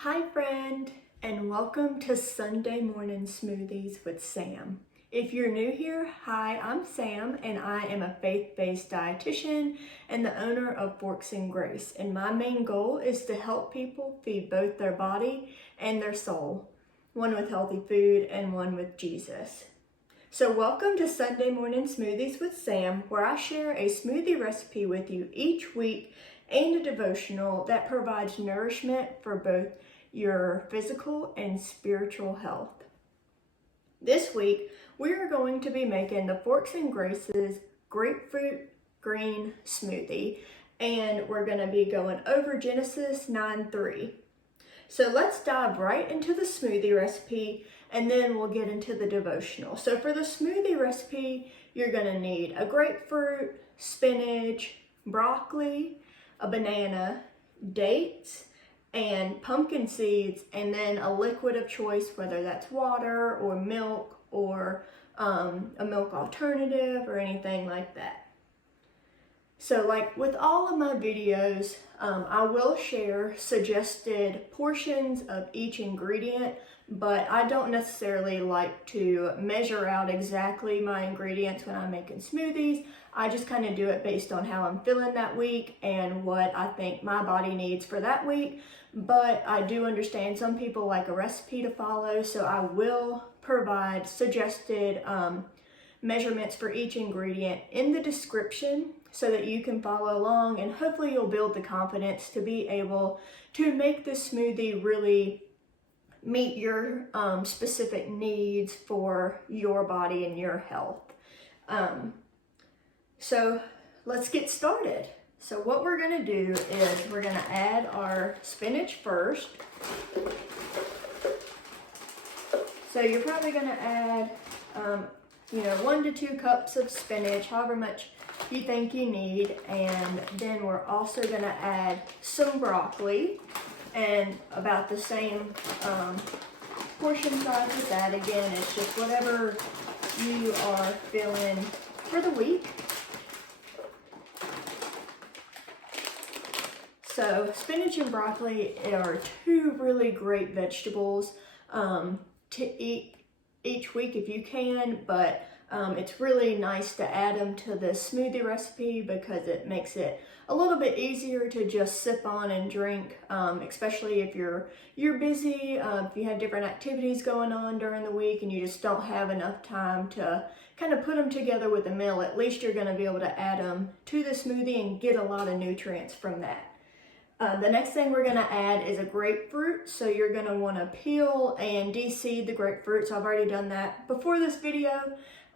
Hi friend, and welcome to Sunday Morning Smoothies with Sam. If you're new here, hi, I'm Sam and I am a faith-based dietitian and the owner of Forks and Grace. And my main goal is to help people feed both their body and their soul, one with healthy food and one with Jesus. So welcome to Sunday Morning Smoothies with Sam, where I share a smoothie recipe with you each week and a devotional that provides nourishment for both your physical and spiritual health. This week, we are going to be making the Forks and Grace's Grapefruit Green Smoothie, and we're going to be going over Genesis 9:3. So let's dive right into the smoothie recipe, and then we'll get into the devotional. So for the smoothie recipe, you're going to need a grapefruit, spinach, broccoli, a banana, dates, and pumpkin seeds, and then a liquid of choice, whether that's water or milk or a milk alternative or anything like that. So like with all of my videos, I will share suggested portions of each ingredient, but I don't necessarily like to measure out exactly my ingredients when I'm making smoothies. I just kind of do it based on how I'm feeling that week and what I think my body needs for that week. But I do understand some people like a recipe to follow, so I will provide suggested measurements for each ingredient in the description so that you can follow along, and hopefully you'll build the confidence to be able to make this smoothie really meet your specific needs for your body and your health. So let's get started. So what we're going to do is we're going to add our spinach first. So you're probably going to add 1 to 2 cups of spinach, however much you think you need. And then we're also going to add some broccoli, and about the same portion size with that. Again, it's just whatever you are feeling for the week. So spinach and broccoli are 2 really great vegetables to eat each week if you can, but it's really nice to add them to the smoothie recipe because it makes it a little bit easier to just sip on and drink, especially if you're busy, if you have different activities going on during the week and you just don't have enough time to kind of put them together with a meal. At least you're going to be able to add them to the smoothie and get a lot of nutrients from that. The next thing we're going to add is a grapefruit. So you're going to want to peel and de-seed the grapefruit. So I've already done that before this video.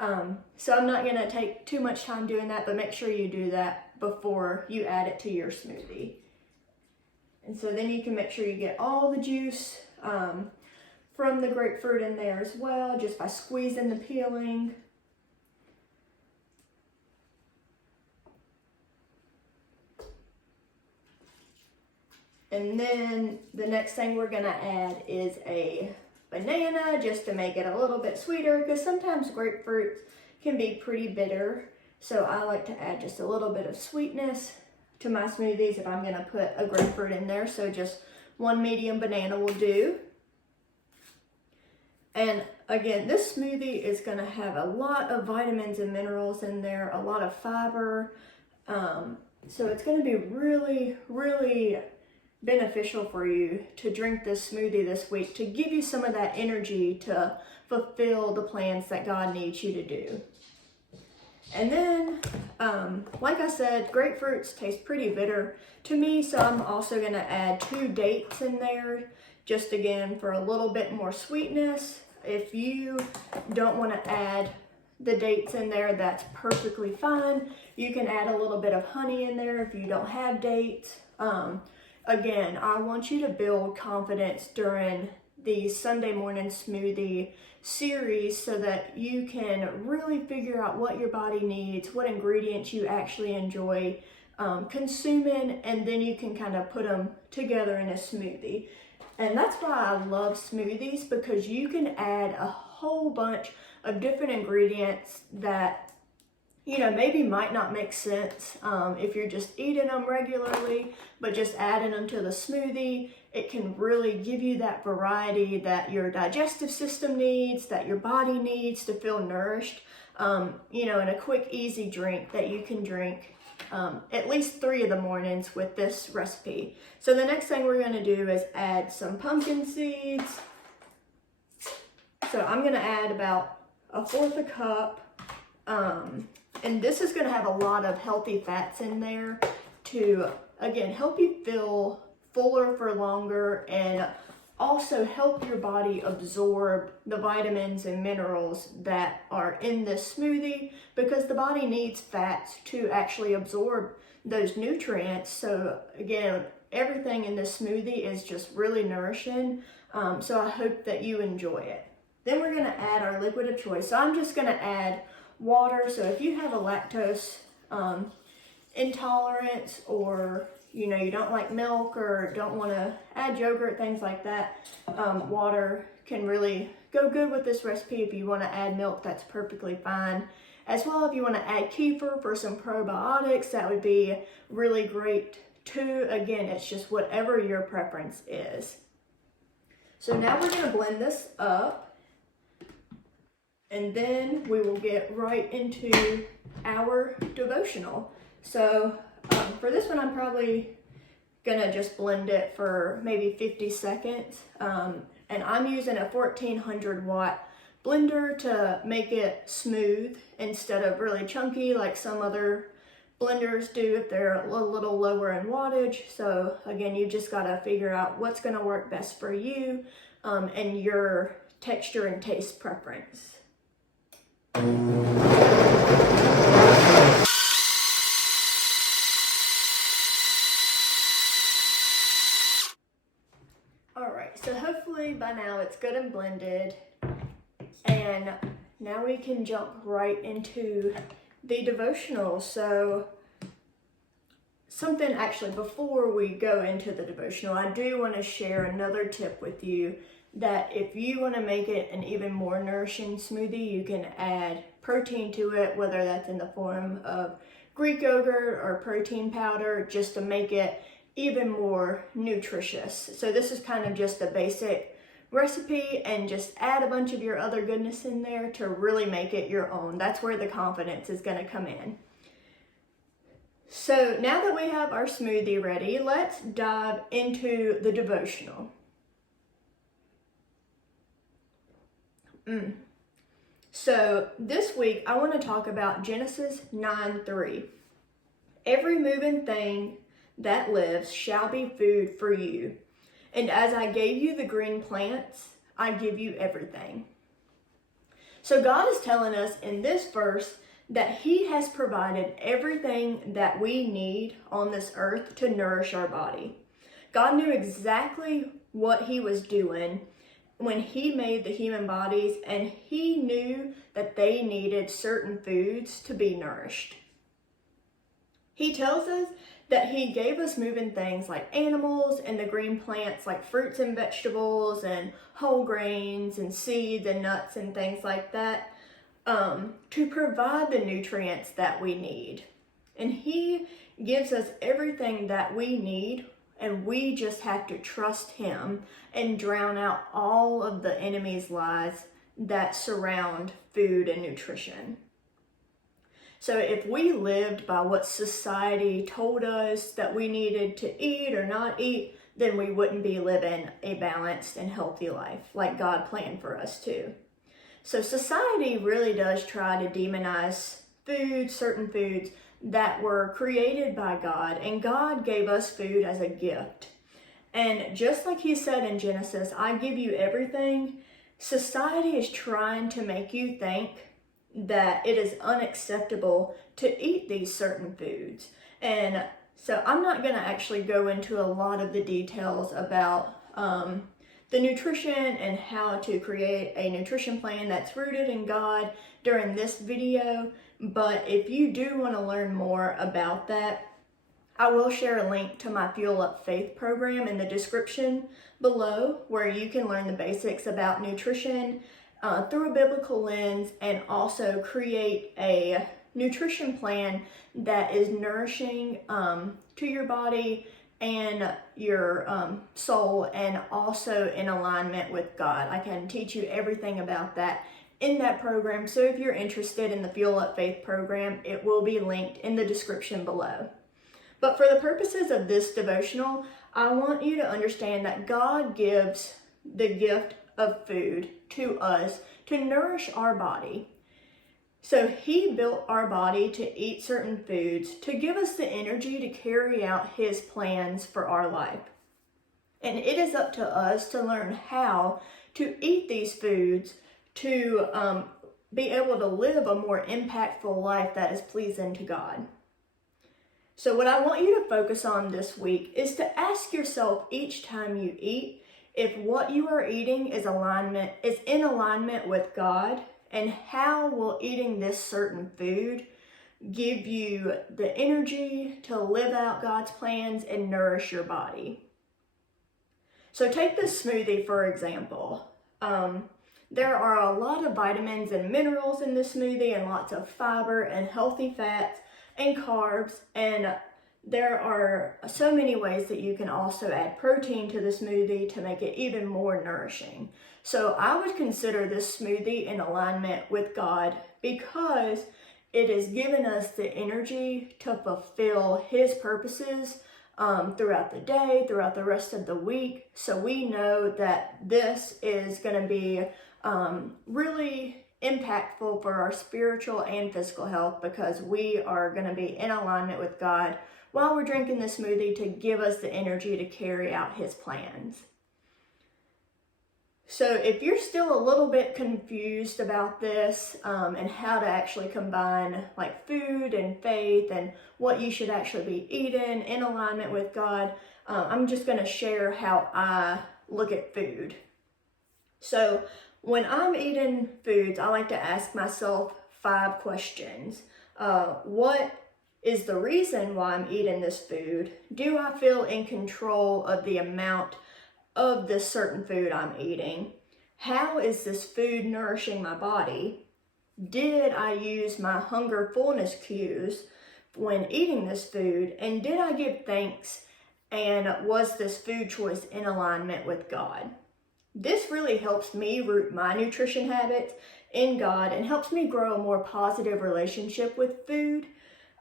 So I'm not going to take too much time doing that, but make sure you do that before you add it to your smoothie. And so then you can make sure you get all the juice from the grapefruit in there as well, just by squeezing the peeling. And then the next thing we're going to add is a banana, just to make it a little bit sweeter, because sometimes grapefruit can be pretty bitter. So I like to add just a little bit of sweetness to my smoothies if I'm going to put a grapefruit in there. So just 1 medium banana will do. And again, this smoothie is going to have a lot of vitamins and minerals in there, a lot of fiber. So it's going to be really, really beneficial for you to drink this smoothie this week to give you some of that energy to fulfill the plans that God needs you to do. And then, like I said, grapefruits taste pretty bitter to me, so I'm also going to add 2 dates in there, just again for a little bit more sweetness. If you don't want to add the dates in there, that's perfectly fine. You can add a little bit of honey in there if you don't have dates. Again, I want you to build confidence during the Sunday Morning Smoothie series so that you can really figure out what your body needs, what ingredients you actually enjoy consuming, and then you can kind of put them together in a smoothie. And that's why I love smoothies, because you can add a whole bunch of different ingredients that maybe might not make sense if you're just eating them regularly, but just adding them to the smoothie It can really give you that variety that your digestive system needs, that your body needs to feel nourished, in a quick, easy drink that you can drink at least 3 of the mornings with this recipe. So the next thing we're going to do is add some pumpkin seeds. So I'm going to add about 1/4 cup. And this is going to have a lot of healthy fats in there to, again, help you feel fuller for longer and also help your body absorb the vitamins and minerals that are in this smoothie, because the body needs fats to actually absorb those nutrients. So again, everything in this smoothie is just really nourishing. So I hope that you enjoy it. Then we're going to add our liquid of choice. So I'm just going to add water. So if you have a lactose intolerance, or you don't like milk or don't want to add yogurt, things like that, water can really go good with this recipe. If you want to add milk, that's perfectly fine. As well, if you want to add kefir for some probiotics, that would be really great too. Again, it's just whatever your preference is. So now we're going to blend this up, and then we will get right into our devotional. So for this one, I'm probably gonna just blend it for maybe 50 seconds. And I'm using a 1400 watt blender to make it smooth instead of really chunky like some other blenders do if they're a little lower in wattage. So again, you just gotta figure out what's gonna work best for you and your texture and taste preference. Alright, so hopefully by now it's good and blended, and now we can jump right into the devotional. So something actually before we go into the devotional, I do want to share another tip with you, that if you want to make it an even more nourishing smoothie, you can add protein to it, whether that's in the form of Greek yogurt or protein powder, just to make it even more nutritious. So this is kind of just a basic recipe, and just add a bunch of your other goodness in there to really make it your own. That's where the confidence is going to come in. So now that we have our smoothie ready, let's dive into the devotional. So this week I want to talk about Genesis 9:3. Every moving thing that lives shall be food for you. And as I gave you the green plants, I give you everything. So God is telling us in this verse that He has provided everything that we need on this earth to nourish our body. God knew exactly what He was doing when He made the human bodies, and He knew that they needed certain foods to be nourished. He tells us that He gave us moving things like animals, and the green plants like fruits and vegetables and whole grains and seeds and nuts and things like that, to provide the nutrients that we need. And He gives us everything that we need, and we just have to trust Him and drown out all of the enemy's lies that surround food and nutrition. So if we lived by what society told us that we needed to eat or not eat, then we wouldn't be living a balanced and healthy life like God planned for us to. So society really does try to demonize foods, certain foods that were created by God, and God gave us food as a gift. And just like He said in Genesis, I give you everything, society is trying to make you think that it is unacceptable to eat these certain foods. And so I'm not going to actually go into a lot of the details about the nutrition and how to create a nutrition plan that's rooted in God during this video. But if you do want to learn more about that, I will share a link to my Fuel Up Faith program in the description below, where you can learn the basics about nutrition through a biblical lens, and also create a nutrition plan that is nourishing to your body and your soul, and also in alignment with God. I can teach you everything about that in that program. So if you're interested in the Fuel Up Faith program, it will be linked in the description below. But for the purposes of this devotional, I want you to understand that God gives the gift of food to us to nourish our body. So he built our body to eat certain foods to give us the energy to carry out his plans for our life. And it is up to us to learn how to eat these foods to be able to live a more impactful life that is pleasing to God. So what I want you to focus on this week is to ask yourself each time you eat if what you are eating is in alignment with God, and how will eating this certain food give you the energy to live out God's plans and nourish your body. So take this smoothie, for example. There are a lot of vitamins and minerals in this smoothie, and lots of fiber and healthy fats and carbs, and there are so many ways that you can also add protein to the smoothie to make it even more nourishing. So I would consider this smoothie in alignment with God because it has given us the energy to fulfill his purposes throughout the day, throughout the rest of the week. So we know that this is going to be really impactful for our spiritual and physical health, because we are going to be in alignment with God while we're drinking the smoothie to give us the energy to carry out his plans. So if you're still a little bit confused about this and how to actually combine like food and faith and what you should actually be eating in alignment with God, I'm just going to share how I look at food. So when I'm eating foods, I like to ask myself 5 questions. What is the reason why I'm eating this food? Do I feel in control of the amount of this certain food I'm eating? How is this food nourishing my body? Did I use my hunger fullness cues when eating this food? And did I give thanks? And was this food choice in alignment with God? This really helps me root my nutrition habits in God and helps me grow a more positive relationship with food,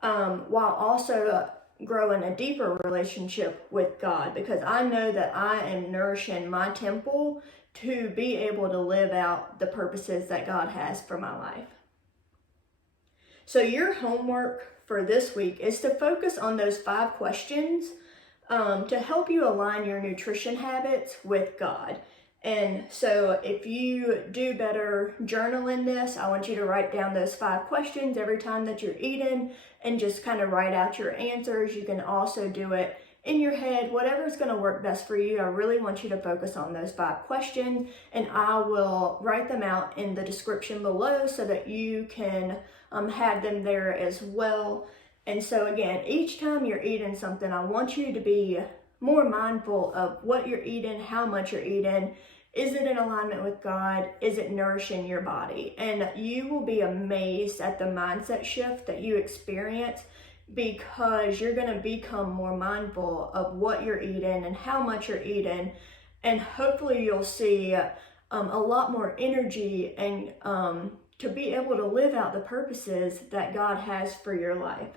while also growing a deeper relationship with God, because I know that I am nourishing my temple to be able to live out the purposes that God has for my life. So your homework for this week is to focus on those 5 questions to help you align your nutrition habits with God. And so if you do better journaling this, I want you to write down those 5 questions every time that you're eating and just kind of write out your answers. You can also do it in your head, whatever's going to work best for you. I really want you to focus on those 5 questions, and I will write them out in the description below so that you can have them there as well. And so again, each time you're eating something, I want you to be more mindful of what you're eating, how much you're eating. Is it in alignment with God? Is it nourishing your body? And you will be amazed at the mindset shift that you experience, because you're going to become more mindful of what you're eating and how much you're eating. And hopefully you'll see a lot more energy and to be able to live out the purposes that God has for your life.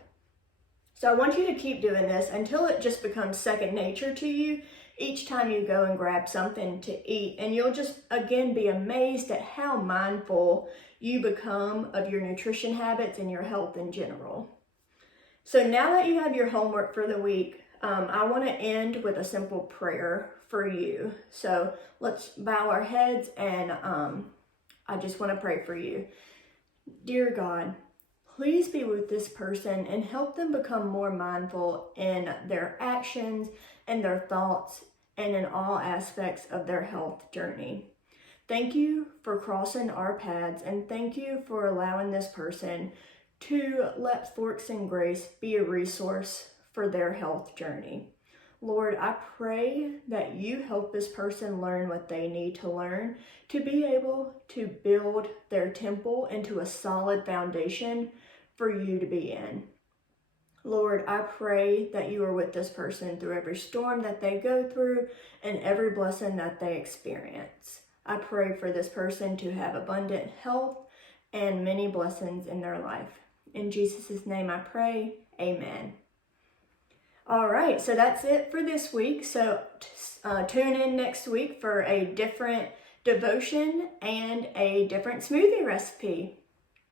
So I want you to keep doing this until it just becomes second nature to you each time you go and grab something to eat. And you'll just, again, be amazed at how mindful you become of your nutrition habits and your health in general. So now that you have your homework for the week, I want to end with a simple prayer for you. So let's bow our heads, and I just want to pray for you. Dear God, please be with this person and help them become more mindful in their actions and their thoughts and in all aspects of their health journey. Thank you for crossing our paths, and thank you for allowing this person to let Forks and Grace be a resource for their health journey. Lord, I pray that you help this person learn what they need to learn to be able to build their temple into a solid foundation for you to be in. Lord, I pray that you are with this person through every storm that they go through and every blessing that they experience. I pray for this person to have abundant health and many blessings in their life. In Jesus' name I pray, amen. All right, so that's it for this week. So tune in next week for a different devotion and a different smoothie recipe.